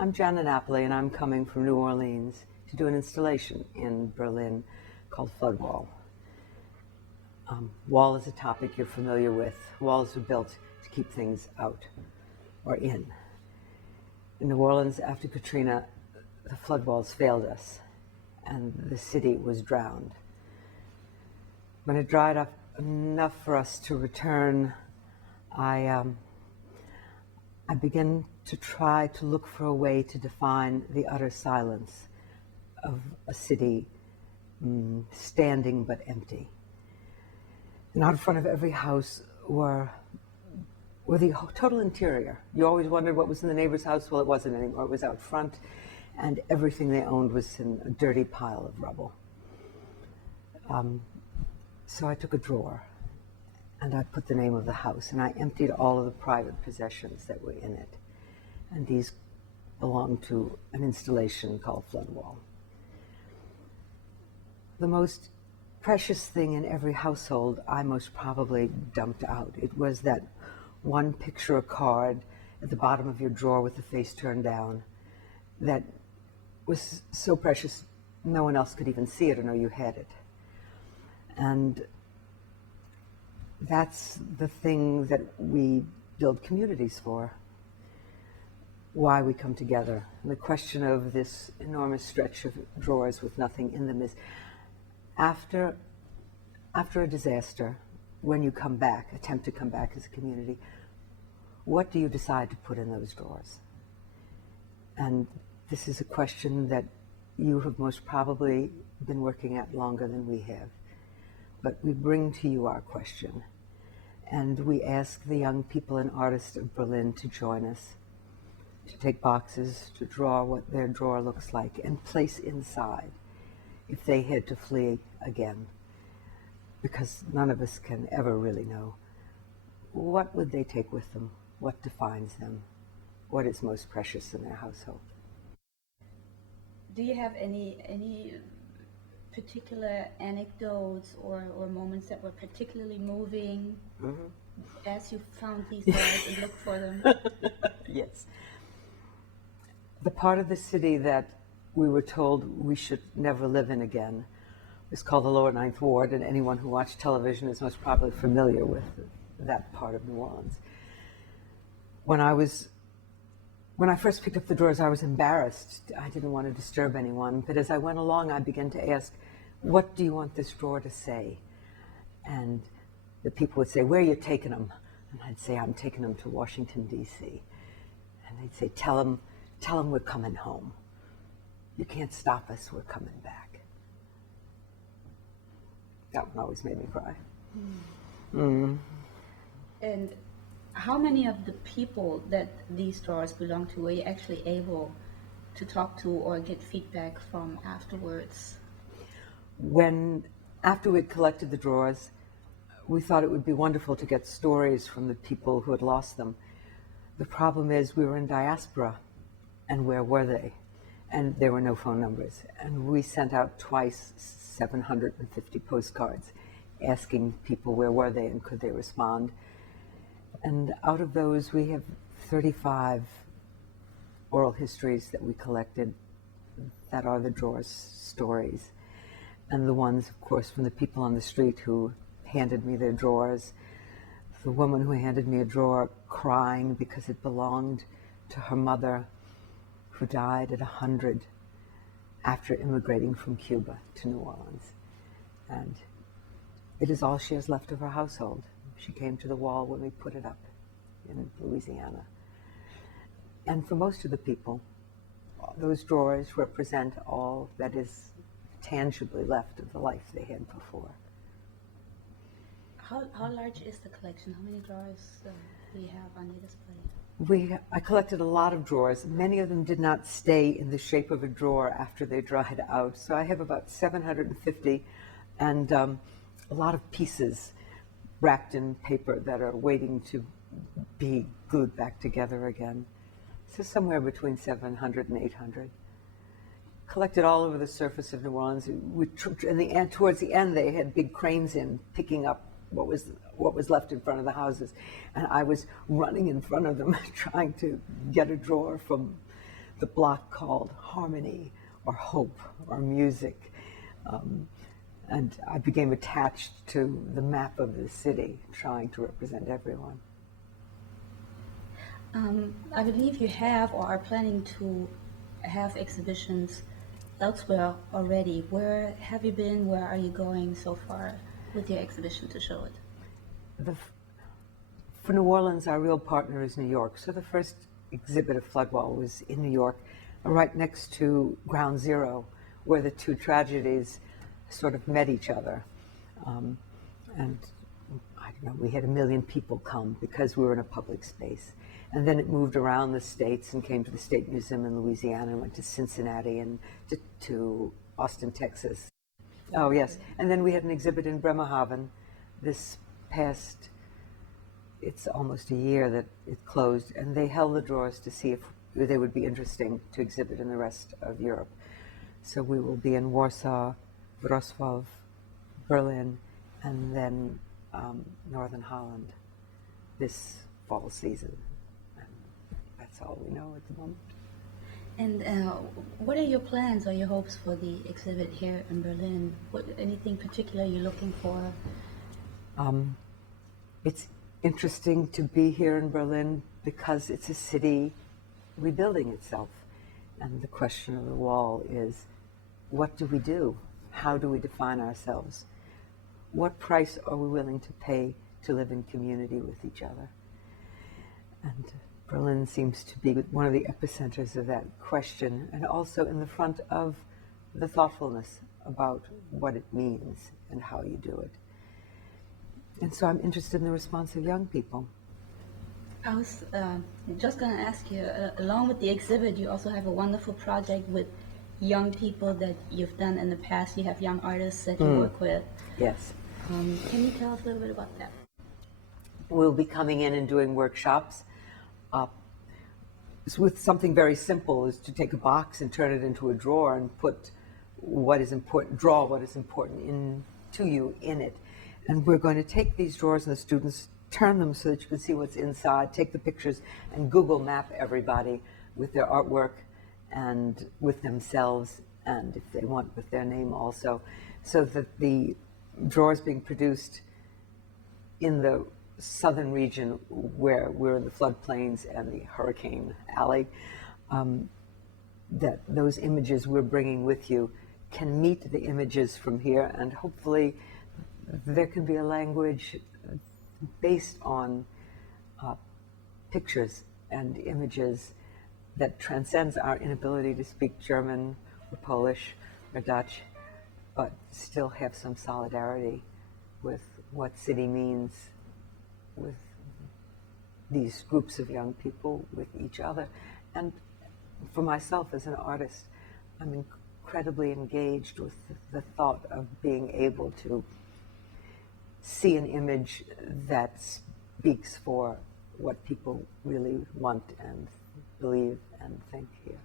I'm Jana Napoli, and I'm coming from New Orleans to do an installation in Berlin called Floodwall. Wall is a topic you're familiar with. Walls are built to keep things out or in. In New Orleans, after Katrina, the flood walls failed us, and the city was drowned. When it dried up enough for us to return, I began to try to look for a way to define the utter silence of a city standing but empty. And out in front of every house were the total interior. You always wondered what was in the neighbor's house. Well, it wasn't anymore. It was out front, and everything they owned was in a dirty pile of rubble. So I took a drawer, and I put the name of the house, and I emptied all of the private possessions that were in it. And these belonged to an installation called Floodwall. The most precious thing in every household I most probably dumped out. It was that one picture or card at the bottom of your drawer with the face turned down that was so precious no one else could even see it or know you had it. And that's the thing that we build communities for, why we come together. And the question of this enormous stretch of drawers with nothing in them is, after a disaster, when you come back, attempt to come back as a community, what do you decide to put in those drawers? And this is a question that you have most probably been working at longer than we have. But we bring to you our question, and we ask the young people and artists of Berlin to join us, to take boxes, to draw what their drawer looks like, and place inside if they had to flee again, because none of us can ever really know. What would they take with them? What defines them? What is most precious in their household? Do you have any particular anecdotes or moments that were particularly moving as you found these drawers and looked for them? Yes. The part of the city that we were told we should never live in again is called the Lower Ninth Ward, and anyone who watched television is most probably familiar with that part of New Orleans. When I first picked up the drawers, I was embarrassed. I didn't want to disturb anyone, but as I went along, I began to ask, what do you want this drawer to say? And the people would say, where are you taking them? And I'd say, I'm taking them to Washington, D.C. And they'd say, tell them we're coming home. You can't stop us, we're coming back. That one always made me cry. And how many of the people that these drawers belong to were you actually able to talk to or get feedback from afterwards? After we'd collected the drawers, we thought it would be wonderful to get stories from the people who had lost them. The problem is we were in diaspora, and where were they? And there were no phone numbers. And we sent out twice 750 postcards asking people where were they and could they respond. And out of those, we have 35 oral histories that we collected that are the drawers' stories. And the ones, of course, from the people on the street who handed me their drawers. The woman who handed me a drawer crying because it belonged to her mother, who died at 100 after immigrating from Cuba to New Orleans. And it is all she has left of her household. She came to the wall when we put it up in Louisiana. And for most of the people, those drawers represent all that is tangibly left of the life they had before. How large is the collection? How many drawers do you have on your display? I collected a lot of drawers. Many of them did not stay in the shape of a drawer after they dried out. So I have about 750 and a lot of pieces wrapped in paper that are waiting to be glued back together again. So somewhere between 700 and 800. Collected all over the surface of New Orleans. Towards the end, they had big cranes in picking up what was left in front of the houses, and I was running in front of them trying to get a drawer from the block called harmony or hope or music. And I became attached to the map of the city, trying to represent everyone. I believe you have or are planning to have exhibitions elsewhere already. Where have you been? Where are you going so far with your exhibition to show it? The, for New Orleans, our real partner is New York. So the first exhibit of Floodwall was in New York, right next to Ground Zero, where the two tragedies sort of met each other. And I don't know, we had 1 million people come because we were in a public space. And then it moved around the states and came to the State Museum in Louisiana and went to Cincinnati and to Austin, Texas. Oh, yes. And then we had an exhibit in Bremerhaven this past, it's almost a year that it closed, and they held the drawers to see if they would be interesting to exhibit in the rest of Europe. So we will be in Warsaw, Wrocław, Berlin, and then Northern Holland this fall season. And that's all we know at the moment. And what are your plans or your hopes for the exhibit here in Berlin? Anything particular you're looking for? It's interesting to be here in Berlin because it's a city rebuilding itself. And the question of the wall is, what do we do? How do we define ourselves? What price are we willing to pay to live in community with each other? And Berlin seems to be one of the epicenters of that question, and also in the front of the thoughtfulness about what it means and how you do it. And so I'm interested in the response of young people. I was just going to ask you, along with the exhibit, you also have a wonderful project with young people that you've done in the past. You have young artists that you work with. Yes. Can you tell us a little bit about that? We'll be coming in and doing workshops with something very simple, is to take a box and turn it into a drawer and put what is important, draw what is important into you in it. And we're going to take these drawers and the students turn them so that you can see what's inside, take the pictures, and Google map everybody with their artwork and with themselves, and if they want, with their name also, so that the drawers being produced in the southern region where we're in the floodplains and the hurricane alley, that those images we're bringing with you can meet the images from here, and hopefully there can be a language based on pictures and images that transcends our inability to speak German or Polish or Dutch, but still have some solidarity with what city means, with these groups of young people, with each other. And for myself as an artist, I'm incredibly engaged with the thought of being able to see an image that speaks for what people really want and believe and think here.